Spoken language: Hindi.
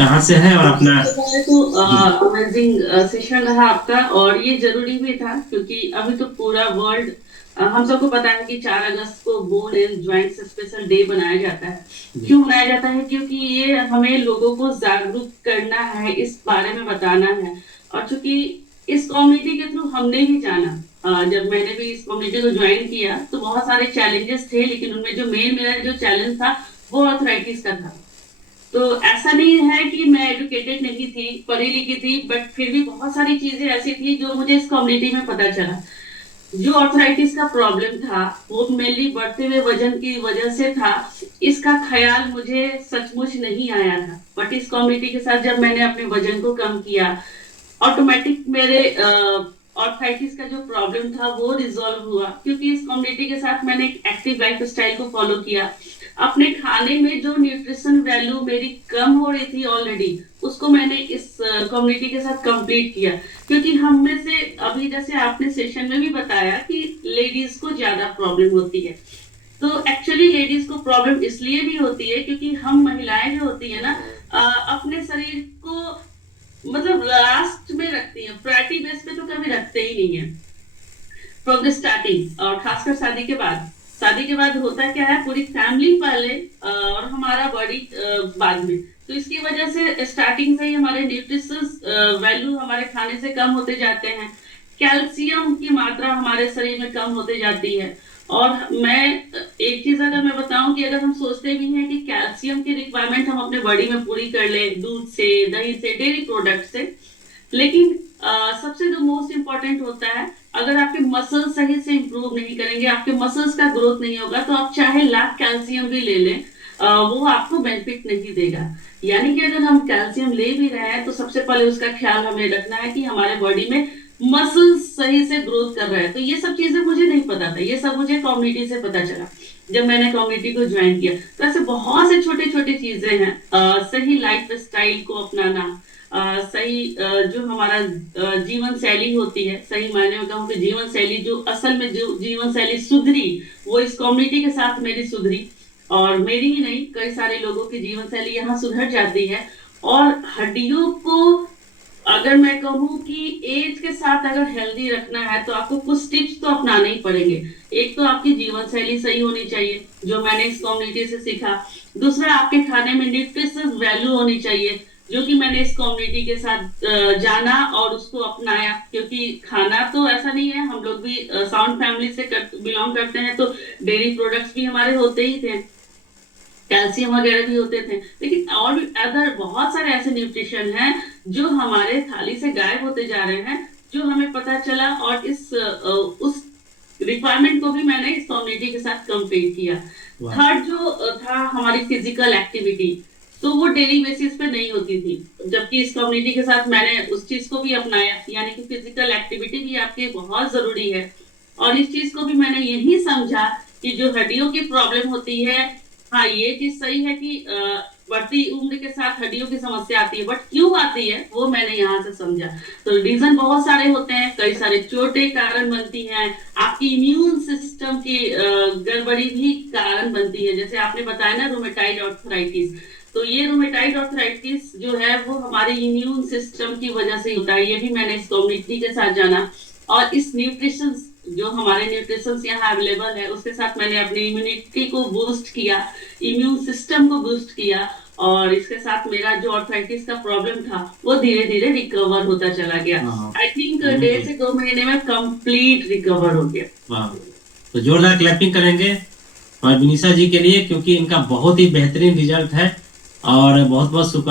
कहाँ से है और अपना। सबसे पहले तो अमेजिंग सेशन रहा आपका, और ये जरूरी भी था क्योंकि अभी तो पूरा वर्ल्ड, हम सबको पता है कि 4 अगस्त को bone and joint special day बनाया जाता है। क्यों बनाया जाता है? क्योंकि ये हमें लोगों को जागरूक करना है, इस बारे में बताना है। और चूंकि इस कम्युनिटी के थ्रू हमने भी जाना, जब मैंने भी इस कम्युनिटी को ज्वाइन किया तो बहुत सारे चैलेंजेस थे, लेकिन उनमें जो मेरा जो चैलेंज था वो अर्थराइटिस का था। तो ऐसा नहीं है कि मैं एजुकेटेड नहीं थी, पढ़ी लिखी थी, बट फिर भी बहुत सारी चीजें ऐसी थी जो मुझे इस कम्युनिटी में पता चला। जो आर्थराइटिस का प्रॉब्लम था वो मेनली बढ़ते हुए वजन की वजह से था। इसका ख्याल मुझे सचमुच नहीं आया था, बट इस कम्युनिटी के साथ जब मैंने अपने वजन को कम किया, ऑटोमेटिक मेरे आर्थराइटिस का जो प्रॉब्लम था वो रिजॉल्व हुआ, क्योंकि इस कम्युनिटी के साथ मैंने एक एक्टिव लाइफ स्टाइल को फॉलो किया। अपने खाने में जो न्यूट्रिशन वैल्यू मेरी कम हो रही थी ऑलरेडी, उसको मैंने इस कम्युनिटी के साथ कंप्लीट किया। क्योंकि हम में से, अभी जैसे आपने सेशन में भी बताया कि लेडीज को ज्यादा प्रॉब्लम होती है, तो एक्चुअली लेडीज को प्रॉब्लम इसलिए भी होती है क्योंकि हम महिलाएं जो होती है ना, अपने शरीर को मतलब लास्ट में रखती है, प्रायोरिटी बेस पे तो कभी रखते ही नहीं है फ्रॉम द स्टार्टिंग। और खासकर शादी के बाद, शादी के बाद होता क्या है, पूरी फैमिली पहले और हमारा बॉडी बाद में। तो इसकी वजह से स्टार्टिंग से ही हमारे न्यूट्रिशंस वैल्यू हमारे खाने से कम होते जाते हैं, कैल्शियम की मात्रा हमारे शरीर में कम होते जाती है। और मैं एक चीज अगर मैं बताऊं कि अगर हम सोचते भी हैं कि कैल्शियम की रिक्वायरमेंट हम अपने बॉडी में पूरी कर ले दूध से, दही से, डेयरी प्रोडक्ट से, लेकिन सबसे जो मोस्ट इंपॉर्टेंट होता है, अगर आपके मसल्स सही से इंप्रूव नहीं करेंगे, आपके मसल्स का ग्रोथ नहीं होगा, तो आप चाहे लाख कैल्शियम भी ले लें, वो आपको बेनिफिट नहीं देगा। यानी कि अगर हम कैल्शियम ले भी रहे हैं तो सबसे पहले उसका ख्याल हमें रखना है कि हमारे बॉडी में मसल्स सही से ग्रोथ कर रहे हैं। तो ये सब चीजें मुझे नहीं पता था, ये सब मुझे कम्युनिटी से पता चला जब मैंने कम्युनिटी को ज्वाइन किया। तो ऐसे बहुत से छोटे छोटे चीजें हैं, सही लाइफ स्टाइल को अपनाना, सही जो हमारा जीवन शैली होती है, सही मायने में कहूँ कि जीवन शैली, जो असल में जो जीवन शैली सुधरी, वो इस कम्युनिटी के साथ मेरी सुधरी। और मेरी ही नहीं, कई सारे लोगों की जीवन शैली यहाँ सुधर जाती है। और हड्डियों को, अगर मैं कहूँ कि एज के साथ अगर हेल्दी रखना है तो आपको कुछ टिप्स तो अपनाने ही पड़ेंगे। एक तो आपकी जीवन शैली सही होनी चाहिए, जो मैंने इस कम्युनिटी से सीखा। दूसरा, आपके खाने में न्यूट्रिशन वैल्यू होनी चाहिए, जो कि मैंने इस कम्युनिटी के साथ जाना और उसको अपनाया। क्योंकि खाना तो ऐसा नहीं है, हम लोग भी साउंड फैमिली से बिलोंग करते हैं, तो डेयरी प्रोडक्ट्स भी हमारे होते ही थे, कैल्शियम वगैरह भी होते थे, लेकिन और भी अदर बहुत सारे ऐसे न्यूट्रिशन हैं जो हमारे थाली से गायब होते जा रहे हैं, जो हमें पता चला। और उस रिक्वायरमेंट को भी मैंने इस कम्युनिटी के साथ कंप्लीट किया। थर्ड जो था हमारी फिजिकल एक्टिविटी, तो वो डेली बेसिस पे नहीं होती थी, जबकि इस कम्युनिटी के साथ मैंने उस चीज को भी अपनाया, यानी कि फिजिकल एक्टिविटी भी आपके बहुत जरूरी है। और इस चीज को भी मैंने यही समझा कि जो हड्डियों की प्रॉब्लम होती है, हाँ ये चीज सही है कि बढ़ती उम्र के साथ हड्डियों की समस्या आती है, बट क्यों आती है वो मैंने यहाँ से समझा। तो रीजन बहुत सारे होते हैं, कई सारे चोटें कारण बनती हैं, आपकी इम्यून सिस्टम की गड़बड़ी भी कारण बनती है। जैसे आपने बताया ना, रूमेटाइड आर्थराइटिस, तो ये रूमेटाइड आर्थराइटिस जो है वो हमारे इम्यून सिस्टम की वजह से होता है। ये भी मैंने इस कम्युनिटी के साथ जाना। और इस न्यूट्रिशन, जो हमारे न्यूट्रिशन यहाँ अवेलेबल है, उसके साथ मैंने अपनी इम्यूनिटी को बूस्ट किया, इम्यून सिस्टम को बूस्ट किया। और इसके साथ मेरा जो आर्थराइटिस का प्रॉब्लम था वो धीरे धीरे रिकवर होता चला गया। आई थिंक 1.5 से 2 महीने में कंप्लीट रिकवर हो गया। वाह, तो जोरदार क्लैपिंग करेंगे और विनीशा जी के लिए, क्योंकि इनका बहुत ही बेहतरीन रिजल्ट है। और बहुत बहुत शुक्रिया।